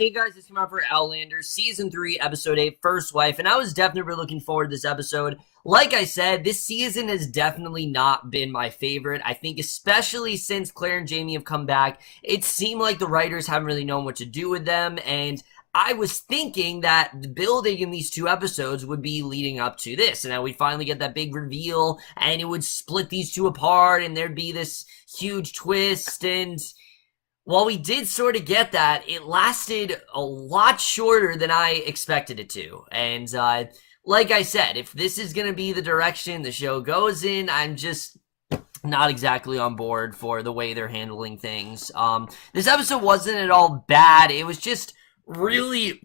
Hey guys, it's out for Outlander, Season 3, Episode 8, First Wife, and I was definitely looking forward to this episode. Like I said, this season has definitely not been my favorite. I think especially since Claire and Jamie have come back, it seemed like the writers haven't really known what to do with them, and I was thinking that the building in these two episodes would be leading up to this, and that we'd finally get that big reveal, and it would split these two apart, and there'd be this huge twist, and while we did sort of get that, it lasted a lot shorter than I expected it to. And like I said, if this is going to be the direction the show goes in, I'm just not exactly on board for the way they're handling things. This episode wasn't at all bad. It was just really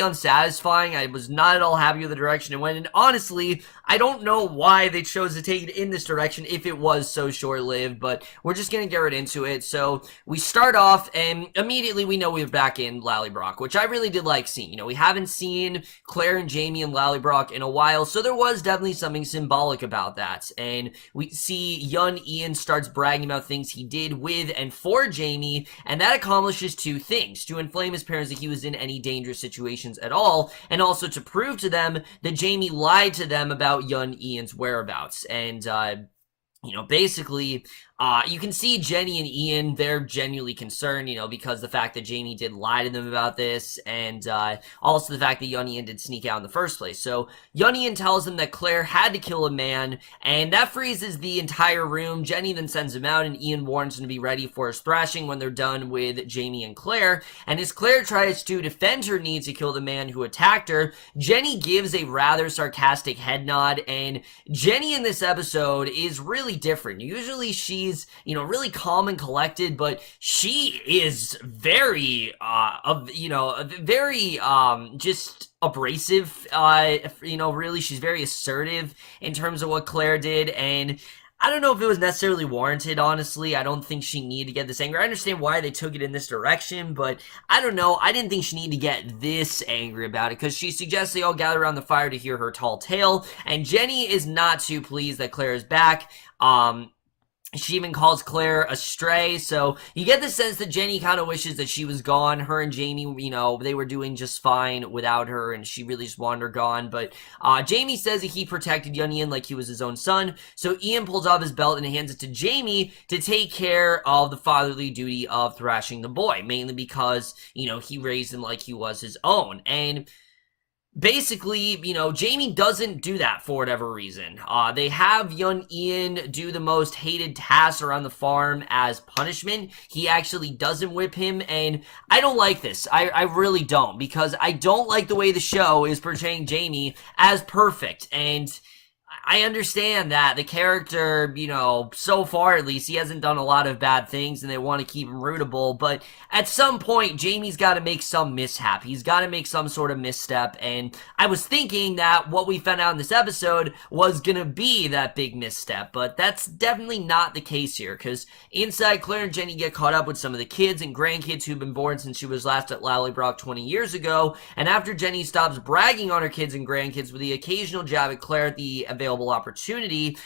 unsatisfying. I was not at all happy with the direction it went, and honestly, I don't know why they chose to take it in this direction if it was so short-lived, but we're just gonna get right into it. So we start off, and immediately we know we're back in Lacroix, which I really did like seeing. You know, we haven't seen Claire and Jamie and Lacroix in a while, so there was definitely something symbolic about that. And we see young Ian starts bragging about things he did with and for Jamie, and that accomplishes two things: to inflame his parents that he was in any dangerous situations at all, and also to prove to them that Jamie lied to them about young Ian's whereabouts. And basically, you can see Jenny and Ian, they're genuinely concerned, because the fact that Jamie did lie to them about this, and also the fact that young Ian did sneak out in the first place. So young Ian tells them that Claire had to kill a man, and that freezes the entire room. Jenny then sends him out, and Ian warns him to be ready for his thrashing when they're done with Jamie and Claire. And as Claire tries to defend her need to kill the man who attacked her, Jenny gives a rather sarcastic head nod, and Jenny in this episode is really different. Usually she's really calm and collected, but she is very just abrasive. Really, she's very assertive in terms of what Claire did, and I don't know if it was necessarily warranted, honestly. I don't think she needed to get this angry. I understand why they took it in this direction, but I don't know. I didn't think she needed to get this angry about it, because she suggests they all gather around the fire to hear her tall tale, and Jenny is not too pleased that Claire is back. She even calls Claire a stray, so you get the sense that Jenny kind of wishes that she was gone. Her and Jamie, they were doing just fine without her, and she really just wanted her gone. But Jamie says that he protected young Ian like he was his own son, so Ian pulls off his belt and hands it to Jamie to take care of the fatherly duty of thrashing the boy, mainly because, he raised him like he was his own. And basically, Jamie doesn't do that for whatever reason. They have young Ian do the most hated tasks around the farm as punishment. He actually doesn't whip him, and I don't like this. I really don't, because I don't like the way the show is portraying Jamie as perfect, and I understand that the character, so far at least, he hasn't done a lot of bad things and they want to keep him rootable, but at some point, Jamie's got to make some mishap. He's got to make some sort of misstep, and I was thinking that what we found out in this episode was going to be that big misstep, but that's definitely not the case here, because inside, Claire and Jenny get caught up with some of the kids and grandkids who've been born since she was last at Lacroix 20 years ago, and after Jenny stops bragging on her kids and grandkids with the occasional jab at Claire at the available opportunity,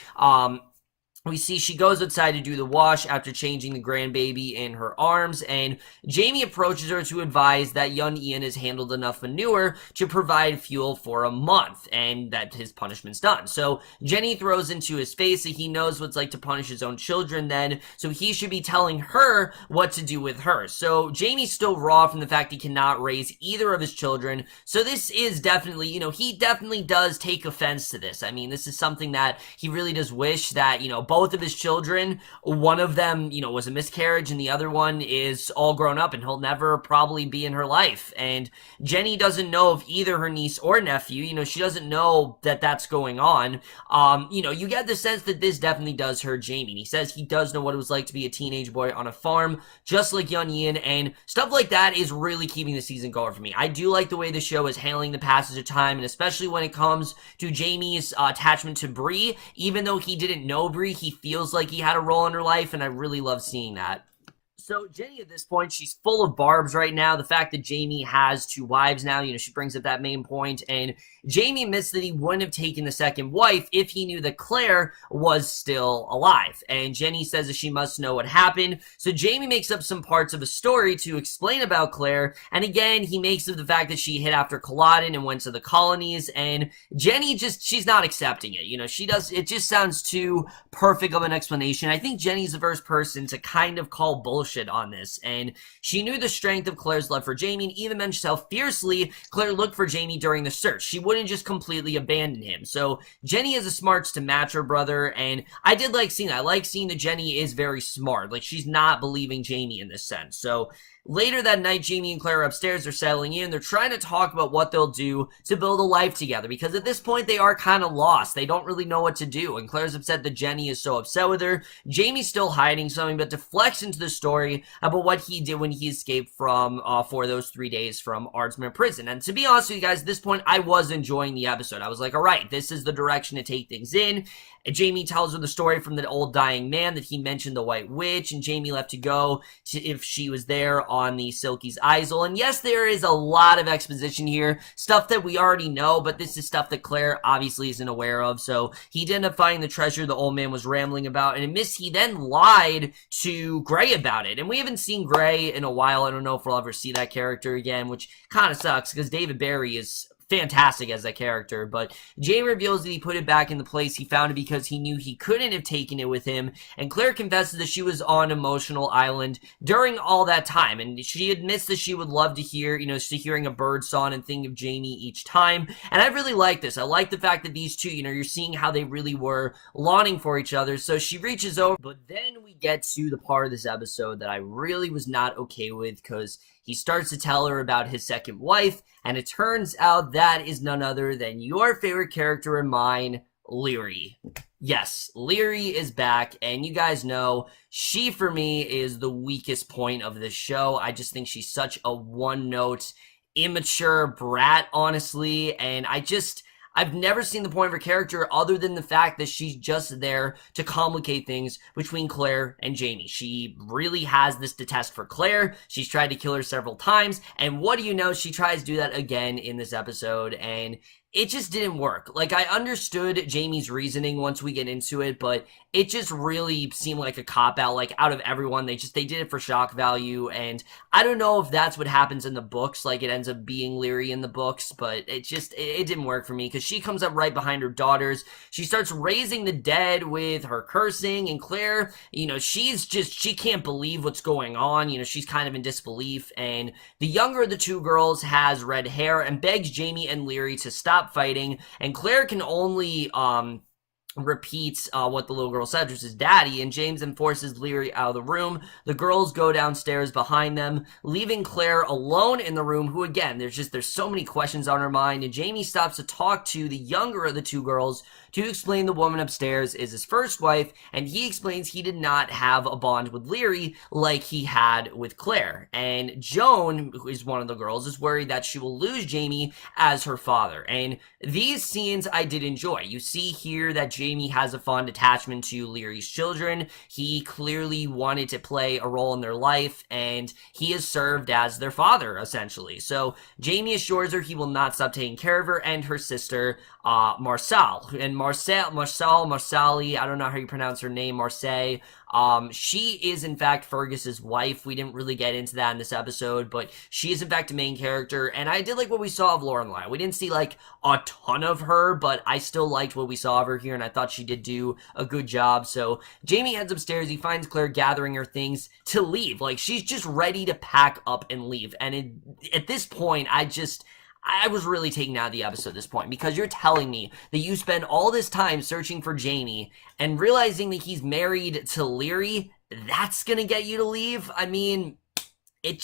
we see she goes outside to do the wash after changing the grandbaby in her arms, and Jamie approaches her to advise that young Ian has handled enough manure to provide fuel for a month, and that his punishment's done. So Jenny throws into his face that he knows what it's like to punish his own children then, so he should be telling her what to do with her. So Jamie's still raw from the fact he cannot raise either of his children, so this is definitely, he definitely does take offense to this. I mean, this is something that he really does wish that, both of his children, one of them, was a miscarriage, and the other one is all grown up, and he'll never probably be in her life. And Jenny doesn't know of either her niece or nephew. She doesn't know that that's going on. You get the sense that this definitely does hurt Jamie. And he says he does know what it was like to be a teenage boy on a farm, just like young Ian, and stuff like that is really keeping the season going for me. I do like the way the show is handling the passage of time, and especially when it comes to Jamie's attachment to Bree. Even though he didn't know Bree, he feels like he had a role in her life, and I really love seeing that. So Jenny at this point, she's full of barbs right now. The fact that Jamie has 2 wives now, she brings up that main point. And Jamie admits that he wouldn't have taken the second wife if he knew that Claire was still alive. And Jenny says that she must know what happened. So Jamie makes up some parts of a story to explain about Claire. And again, he makes of the fact that she hid after Culloden and went to the colonies. And Jenny she's not accepting it. It just sounds too perfect of an explanation. I think Jenny's the first person to kind of call bullshit on this, and she knew the strength of Claire's love for Jamie and even mentioned how fiercely Claire looked for Jamie during the search. She wouldn't just completely abandon him. So Jenny has the smarts to match her brother, and I did like seeing that. I like seeing that Jenny is very smart. Like, she's not believing Jamie in this sense. So later that night, Jamie and Claire are upstairs. They're settling in. They're trying to talk about what they'll do to build a life together, because at this point, they are kind of lost. They don't really know what to do, and Claire's upset that Jenny is so upset with her. Jamie's still hiding something, but deflects into the story about what he did when he escaped from, for those 3 days from Ardsman Prison. And to be honest with you guys, at this point, I was enjoying the episode. I was like, all right, this is the direction to take things in. Jamie tells her the story from the old dying man that he mentioned the White Witch, and Jamie left to go to if she was there on the Silky's Isle. And yes, there is a lot of exposition here, stuff that we already know, but this is stuff that Claire obviously isn't aware of. So he did end up finding the treasure the old man was rambling about, and admits he then lied to Gray about it. And we haven't seen Gray in a while. I don't know if we'll ever see that character again, which kind of sucks because David Barry is fantastic as a character, but Jamie reveals that he put it back in the place he found it because he knew he couldn't have taken it with him, and Claire confesses that she was on Emotional Island during all that time, and she admits that she would love to hear, hearing a bird song and think of Jamie each time, and I really like this. I like the fact that these two, you're seeing how they really were longing for each other, so she reaches over, but then we get to the part of this episode that I really was not okay with, because he starts to tell her about his second wife, and it turns out that is none other than your favorite character and mine, Leary. Yes, Leary is back, and you guys know, she for me is the weakest point of this show. I just think she's such a one-note, immature brat, honestly, and I've never seen the point of her character other than the fact that she's just there to complicate things between Claire and Jamie. She really has this detest for Claire. She's tried to kill her several times, and what do you know? She tries to do that again in this episode, and it just didn't work. Like, I understood Jamie's reasoning once we get into it, but it just really seemed like a cop-out. Like, out of everyone, they did it for shock value, and I don't know if that's what happens in the books, like it ends up being Leary in the books, but it didn't work for me, because she comes up right behind her daughters. She starts raising the dead with her cursing, and Claire, she can't believe what's going on. She's kind of in disbelief, and the younger of the two girls has red hair and begs Jamie and Leary to stop fighting, and Claire can only repeats what the little girl said, which is daddy, and James then forces Leary out of the room. The girls go downstairs behind them, leaving Claire alone in the room, who again, there's so many questions on her mind, and Jamie stops to talk to the younger of the two girls to explain the woman upstairs is his first wife, and he explains he did not have a bond with Leary like he had with Claire. And Joan, who is one of the girls, is worried that she will lose Jamie as her father. And these scenes I did enjoy. You see here that Jamie has a fond attachment to Leary's children. He clearly wanted to play a role in their life, and he has served as their father, essentially. So Jamie assures her he will not stop taking care of her and her sister, Marcel. And Marsali, I don't know how you pronounce her name, Marseille. She is in fact Fergus's wife. We didn't really get into that in this episode, but she is in fact a main character, and I did like what we saw of Lorelai. We didn't see like a ton of her, but I still liked what we saw of her here, and I thought she did do a good job. So Jamie heads upstairs. He finds Claire gathering her things to leave. Like, she's just ready to pack up and leave, and at this point, I was really taken out of the episode at this point, because you're telling me that you spend all this time searching for Jamie and realizing that he's married to Leary, that's gonna get you to leave? I mean, it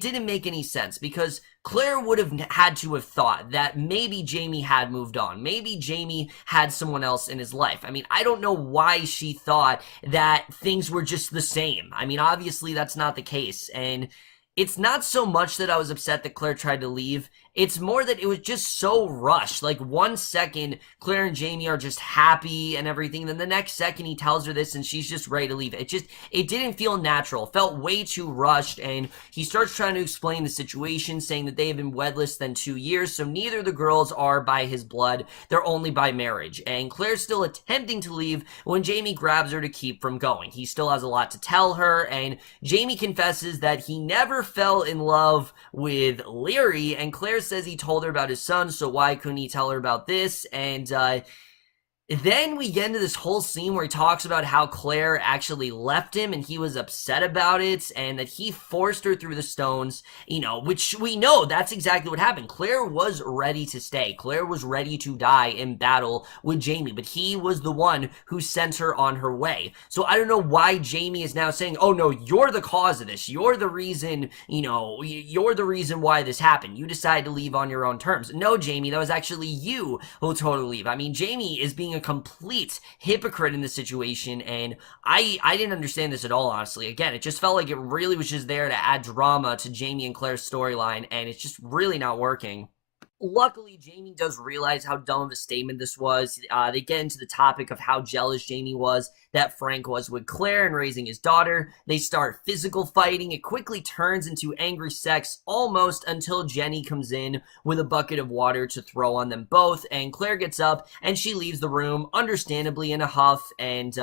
didn't make any sense, because Claire would have had to have thought that maybe Jamie had moved on. Maybe Jamie had someone else in his life. I mean, I don't know why she thought that things were just the same. I mean, obviously that's not the case, and it's not so much that I was upset that Claire tried to leave. It's more that it was just so rushed. Like, 1 second, Claire and Jamie are just happy and everything. Then the next second, he tells her this and she's just ready to leave. It didn't feel natural. It felt way too rushed. And he starts trying to explain the situation, saying that they have been wed less than 2 years. So neither of the girls are by his blood. They're only by marriage. And Claire's still attempting to leave when Jamie grabs her to keep from going. He still has a lot to tell her. And Jamie confesses that he never fell in love with Leary. And Claire says he told her about his son, so why couldn't he tell her about this? And then we get into this whole scene where he talks about how Claire actually left him and he was upset about it and that he forced her through the stones, which we know that's exactly what happened. Claire was ready to stay. Claire was ready to die in battle with Jamie, but he was the one who sent her on her way. So I don't know why Jamie is now saying, oh no, you're the cause of this. You're the reason, you're the reason why this happened. You decided to leave on your own terms. No, Jamie, that was actually you who told her to leave. I mean, Jamie is being a complete hypocrite in this situation, and I didn't understand this at all, honestly. Again, it just felt like it really was just there to add drama to Jamie and Claire's storyline, and it's just really not working. Luckily, Jamie does realize how dumb of a statement this was. They get into the topic of how jealous Jamie was that Frank was with Claire and raising his daughter. They start physical fighting. It quickly turns into angry sex almost until Jenny comes in with a bucket of water to throw on them both. And Claire gets up and she leaves the room, understandably in a huff. And,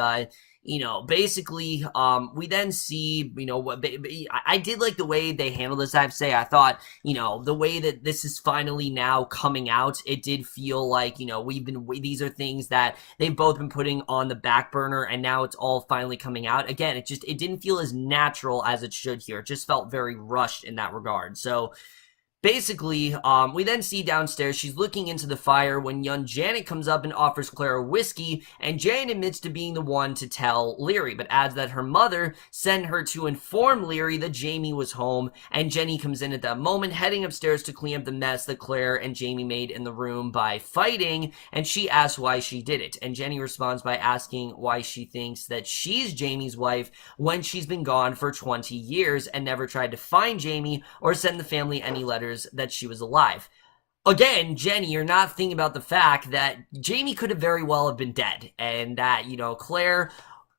basically, we then see, I did like the way they handled this, I have to say. I thought, the way that this is finally now coming out, it did feel like, these are things that they've both been putting on the back burner, and now it's all finally coming out. Again, it didn't feel as natural as it should here. It just felt very rushed in that regard. So, basically, we then see downstairs, she's looking into the fire when young Janet comes up and offers Claire a whiskey, and Janet admits to being the one to tell Leary, but adds that her mother sent her to inform Leary that Jamie was home, and Jenny comes in at that moment, heading upstairs to clean up the mess that Claire and Jamie made in the room by fighting, and she asks why she did it, and Jenny responds by asking why she thinks that she's Jamie's wife when she's been gone for 20 years and never tried to find Jamie or send the family any letters that she was alive. Again, Jenny, you're not thinking about the fact that Jamie could have very well have been dead, and that, Claire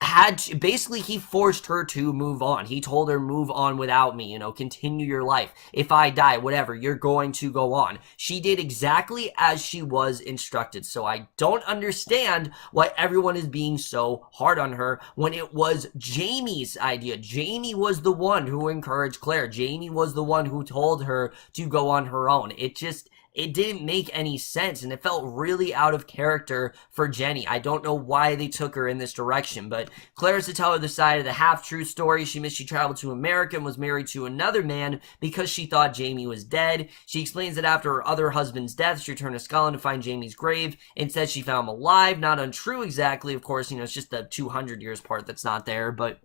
had to, basically he forced her to move on. He told her, move on without me, continue your life. If I die, whatever, you're going to go on. She did exactly as she was instructed. So I don't understand why everyone is being so hard on her when it was Jamie's idea. Jamie was the one who encouraged Claire. Jamie was the one who told her to go on her own. It didn't make any sense, and it felt really out of character for Jenny. I don't know why they took her in this direction, but Claire's to tell her the side of the half-true story. She traveled to America and was married to another man because she thought Jamie was dead. She explains that after her other husband's death, she returned to Scotland to find Jamie's grave. Instead, she found him alive. Not untrue exactly, of course, it's just the 200 years part that's not there, but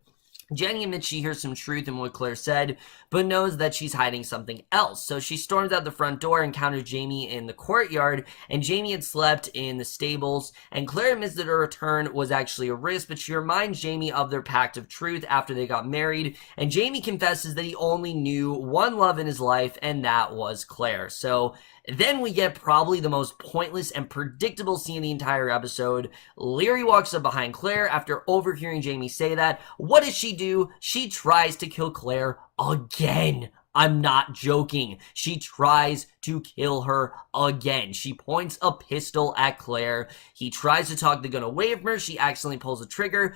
Jenny admits she hears some truth in what Claire said, but knows that she's hiding something else. So she storms out the front door and encounters Jamie in the courtyard, and Jamie had slept in the stables, and Claire admits that her return was actually a risk, but she reminds Jamie of their pact of truth after they got married, and Jamie confesses that he only knew one love in his life, and that was Claire. So then we get probably the most pointless and predictable scene in the entire episode. Leary walks up behind Claire after overhearing Jamie say that. What does she do? She tries to kill Claire again. I'm not joking. She tries to kill her again. She points a pistol at Claire. He tries to talk the gun away from her. She accidentally pulls the trigger.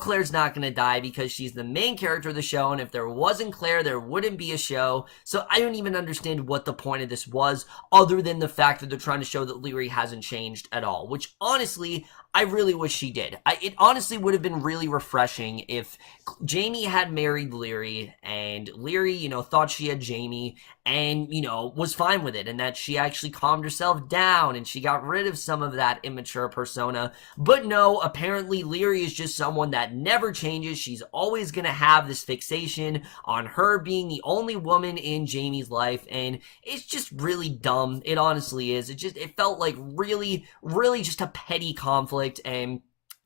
Claire's not going to die because she's the main character of the show, and if there wasn't Claire, there wouldn't be a show. So I don't even understand what the point of this was, other than the fact that they're trying to show that Leary hasn't changed at all, which honestly, I really wish she did. It honestly would have been really refreshing if Jamie had married Leary, and Leary, thought she had Jamie, and, was fine with it, and that she actually calmed herself down, and she got rid of some of that immature persona. But no, apparently Leary is just someone that never changes. She's always gonna have this fixation on her being the only woman in Jamie's life, and it's just really dumb. It honestly is. It felt like really, really just a petty conflict, and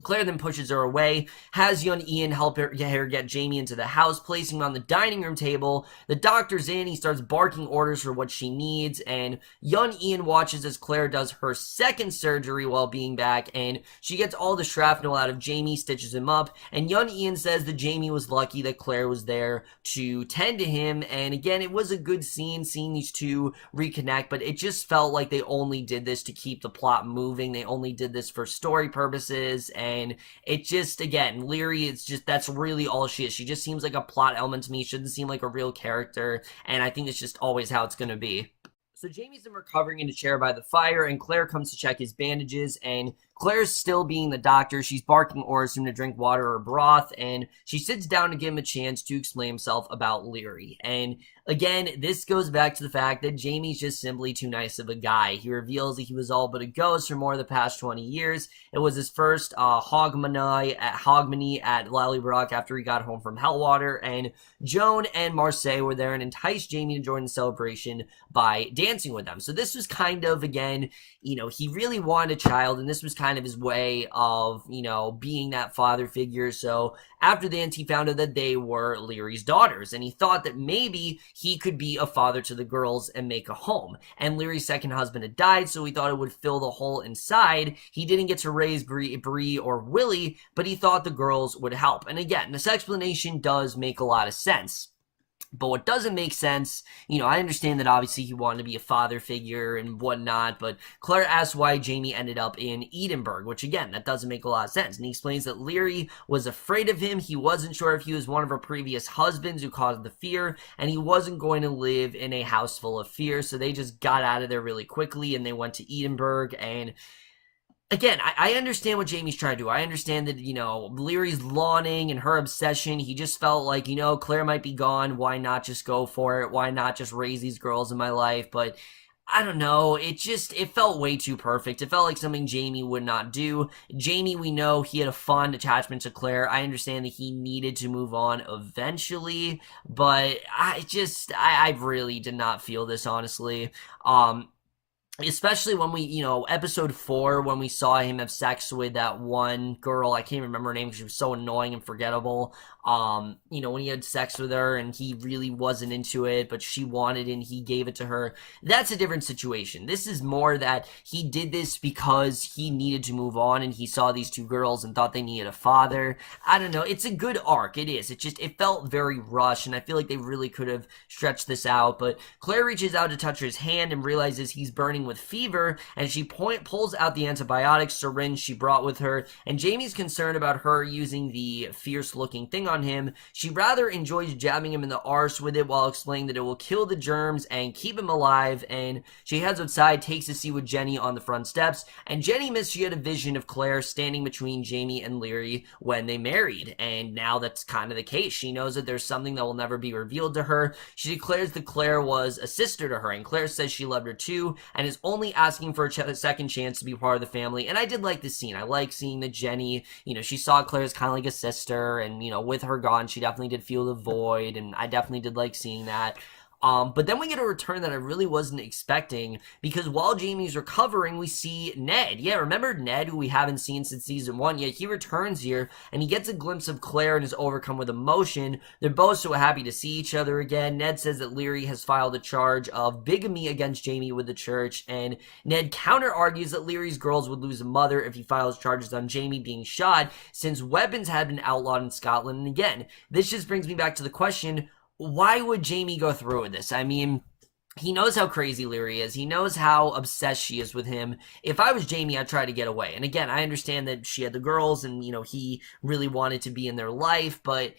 Claire then pushes her away, has young Ian help her get Jamie into the house, placing him on the dining room table. The doctor's in, he starts barking orders for what she needs, and young Ian watches as Claire does her second surgery while being back, and she gets all the shrapnel out of Jamie, stitches him up, and young Ian says that Jamie was lucky that Claire was there to tend to him, and again, it was a good scene, seeing these two reconnect, but it just felt like they only did this to keep the plot moving. They only did this for story purposes, and it just, again, Leary, it's just, that's really all she is. She just seems like a plot element to me. She doesn't seem like a real character, and I think it's just always how it's gonna be. So Jamie's been recovering in a chair by the fire, and Claire comes to check his bandages, and Claire's still being the doctor. She's barking orders for him to drink water or broth, and she sits down to give him a chance to explain himself about Leary. And again, this goes back to the fact that Jamie's just simply too nice of a guy. He reveals that he was all but a ghost for more of the past 20 years. It was his first hogmanay at Lallybrook after he got home from Hellwater, and Joan and Marseille were there and enticed Jamie to join the celebration by dancing with them. So this was kind of, again, he really wanted a child, and this was kind of his way of, being that father figure. So after the dance, he found out that they were Leary's daughters, and he thought that maybe he could be a father to the girls and make a home. And Leary's second husband had died, so he thought it would fill the hole inside. He didn't get to raise Bree or Willie, but he thought the girls would help. And again, this explanation does make a lot of sense. But what doesn't make sense, I understand that obviously he wanted to be a father figure and whatnot, but Claire asks why Jamie ended up in Edinburgh, which again, that doesn't make a lot of sense. And he explains that Leary was afraid of him. He wasn't sure if he was one of her previous husbands who caused the fear, and he wasn't going to live in a house full of fear. So they just got out of there really quickly, and they went to Edinburgh. And again, I understand what Jamie's trying to do. I understand that, Leary's lawning and her obsession. He just felt like, Claire might be gone. Why not just go for it? Why not just raise these girls in my life? But I don't know. It felt way too perfect. It felt like something Jamie would not do. Jamie, we know he had a fond attachment to Claire. I understand that he needed to move on eventually, but I really did not feel this, honestly. Especially when we, episode 4, when we saw him have sex with that one girl, I can't remember her name because she was so annoying and forgettable. When he had sex with her and he really wasn't into it, but she wanted it and he gave it to her. That's a different situation. This is more that he did this because he needed to move on and he saw these two girls and thought they needed a father. I don't know. It's a good arc. It is. It felt very rushed, and I feel like they really could have stretched this out. But Claire reaches out to touch his hand and realizes he's burning with fever, and she pulls out the antibiotic syringe she brought with her, and Jamie's concerned about her using the fierce-looking thing on him. She rather enjoys jabbing him in the arse with it while explaining that it will kill the germs and keep him alive, and she heads outside, takes a seat with Jenny on the front steps, and Jenny missed she had a vision of Claire standing between Jamie and Leary when they married, and now that's kind of the case. She knows that there's something that will never be revealed to her. She declares that Claire was a sister to her, and Claire says she loved her too, and is only asking for a second chance to be part of the family. And I did like this scene. I like seeing that Jenny, she saw Claire as kind of like a sister, and, with her gone, she definitely did feel the void, and I definitely did like seeing that. But then we get a return that I really wasn't expecting, because while Jamie's recovering, we see Ned. Yeah, remember Ned, who we haven't seen since season 1? Yeah, he returns here, and he gets a glimpse of Claire and is overcome with emotion. They're both so happy to see each other again. Ned says that Leary has filed a charge of bigamy against Jamie with the church, and Ned counter-argues that Leary's girls would lose a mother if he files charges on Jamie being shot, since weapons had been outlawed in Scotland. And again, this just brings me back to the question, why would Jamie go through with this? I mean, he knows how crazy Leary is. He knows how obsessed she is with him. If I was Jamie, I'd try to get away. And again, I understand that she had the girls and, he really wanted to be in their life, but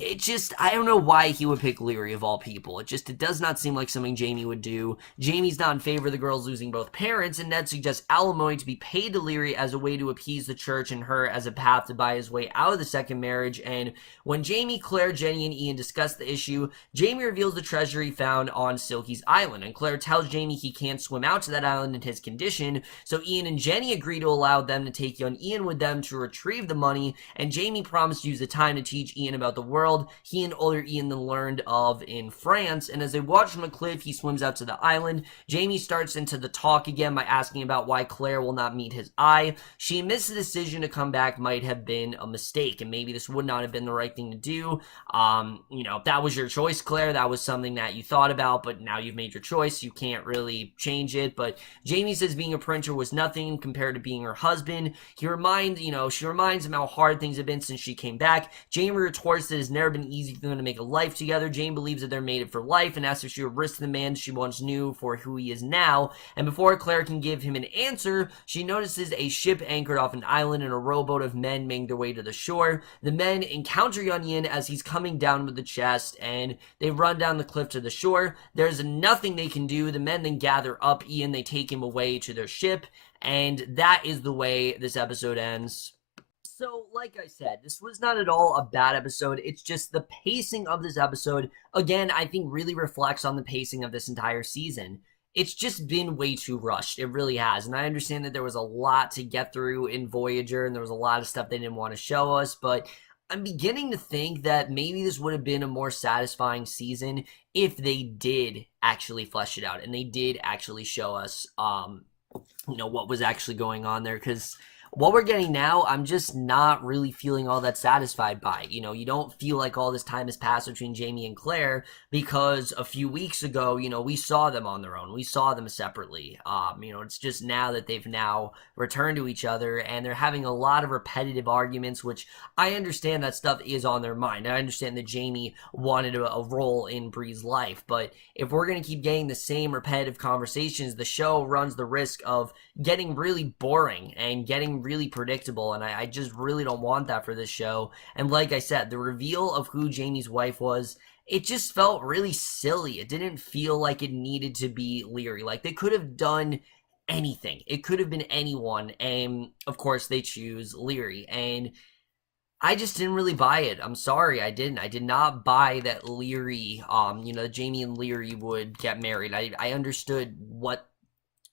I don't know why he would pick Leary of all people. It does not seem like something Jamie would do. Jamie's not in favor of the girls losing both parents, and Ned suggests alimony to be paid to Leary as a way to appease the church and her as a path to buy his way out of the second marriage. And when Jamie, Claire, Jenny, and Ian discuss the issue, Jamie reveals the treasure he found on Silky's island, and Claire tells Jamie he can't swim out to that island in his condition, so Ian and Jenny agree to allow them to take young Ian with them to retrieve the money, and Jamie promised to use the time to teach Ian about the world world he and older Ian then learned of in France. And as they watch from a cliff, he swims out to the island. Jamie starts into the talk again by asking about why Claire will not meet his eye. She admits the decision to come back might have been a mistake, and maybe this would not have been the right thing to do. That was your choice, Claire. That was something that you thought about, but now you've made your choice. You can't really change it. But Jamie says being a printer was nothing compared to being her husband. She reminds him how hard things have been since she came back. Jamie retorts that it's never been easy for them to make a life together. Jane believes that they're mated for life and asks if she would risk the man she once knew for who he is now. And before Claire can give him an answer, she notices a ship anchored off an island and a rowboat of men making their way to the shore. The men encounter Ian as he's coming down with the chest, and they run down the cliff to the shore. There's nothing they can do. The men then gather up Ian. They take him away to their ship, and that is the way this episode ends. So, like I said, this was not at all a bad episode. It's just the pacing of this episode, again, I think really reflects on the pacing of this entire season. It's just been way too rushed. It really has. And I understand that there was a lot to get through in Voyager, and there was a lot of stuff they didn't want to show us, but I'm beginning to think that maybe this would have been a more satisfying season if they did actually flesh it out and they did actually show us, what was actually going on there. Because what we're getting now, I'm just not really feeling all that satisfied by. You don't feel like all this time has passed between Jamie and Claire because a few weeks ago, we saw them on their own. We saw them separately. It's just now that they've now returned to each other and they're having a lot of repetitive arguments, which I understand that stuff is on their mind. I understand that Jamie wanted a role in Bree's life, but if we're going to keep getting the same repetitive conversations, the show runs the risk of getting really boring and getting really predictable, and I just really don't want that for this show. And like I said, the reveal of who Jamie's wife was, it just felt really silly. It didn't feel like it needed to be Leary. Like, they could have done anything. It could have been anyone, and of course they choose Leary, and I just didn't really buy it. I'm sorry, I didn't. I did not buy that Leary, Jamie and Leary would get married. I understood what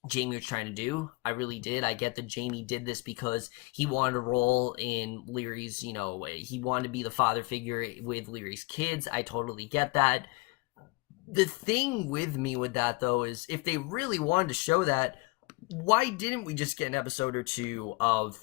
Jamie was trying to do. I really did. I get that Jamie did this because he wanted a role in Leary's, he wanted to be the father figure with Leary's kids. I totally get that. The thing with me with that, though, is if they really wanted to show that, why didn't we just get an episode or two of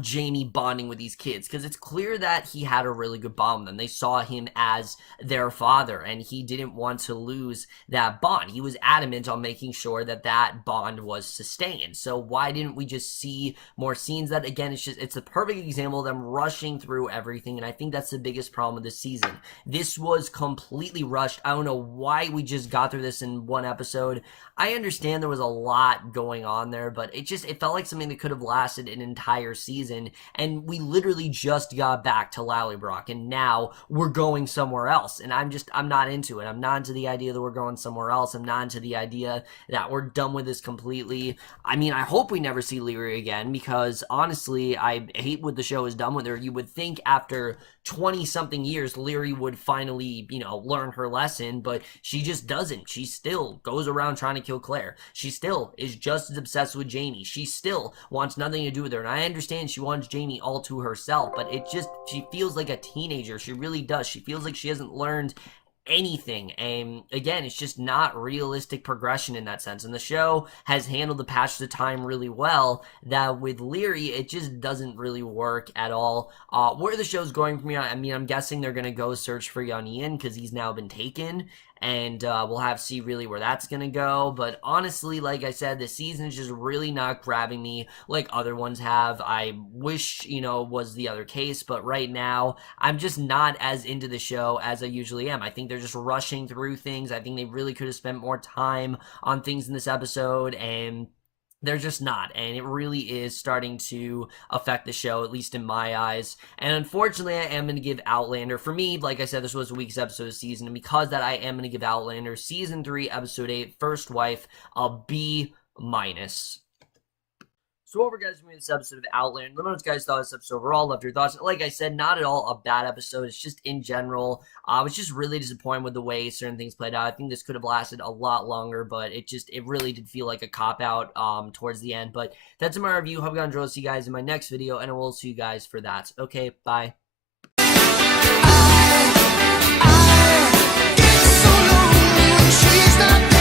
Jamie bonding with these kids? Because it's clear that he had a really good bond with them. They saw him as their father, and he didn't want to lose that bond. He was adamant on making sure that that bond was sustained. So why didn't we just see more scenes? That, again, it's a perfect example of them rushing through everything, and I think that's the biggest problem with this season. This was completely rushed. I don't know why we just got through this in one episode. I understand there was a lot going on there, but it felt like something that could have lasted an entire season, and we literally just got back to Lallybroch, and now we're going somewhere else, and I'm not into it. I'm not into the idea that we're going somewhere else. I'm not into the idea that we're done with this completely. I mean, I hope we never see Leary again, because honestly, I hate what the show has done with her. You would think after 20-something years, Leary would finally, learn her lesson, but she just doesn't. She still goes around trying to kill Claire. She still is just as obsessed with Jamie. She still wants nothing to do with her, and I understand she wants Jamie all to herself, but she feels like a teenager. She really does. She feels like she hasn't learned anything, and again, it's just not realistic progression in that sense, and the show has handled the passage of time really well, that with Leary it just doesn't really work at all. Where the show's going from here, I mean, I'm guessing they're gonna go search for young Ian because he's now been taken, and we'll have to see really where that's gonna go. But honestly, like I said, the season is just really not grabbing me like other ones have. I wish, was the other case, but right now I'm just not as into the show as I usually am. I think they're just rushing through things. I think they really could have spent more time on things in this episode, and they're just not, and it really is starting to affect the show, at least in my eyes. And unfortunately, I am going to give Outlander, for me, like I said, this was a week's episode of the season, and because of that, I am going to give Outlander Season 3, Episode 8, First Wife, a B-. So what were guys doing this episode of Outlander? Let me know what you guys thought of this episode overall. Love your thoughts. Like I said, not at all a bad episode. It's just in general, I was just really disappointed with the way certain things played out. I think this could have lasted a lot longer, but it really did feel like a cop-out towards the end. But that's my review. Hope you guys enjoyed. I'll see you guys in my next video, and I will see you guys for that. Okay, bye. stop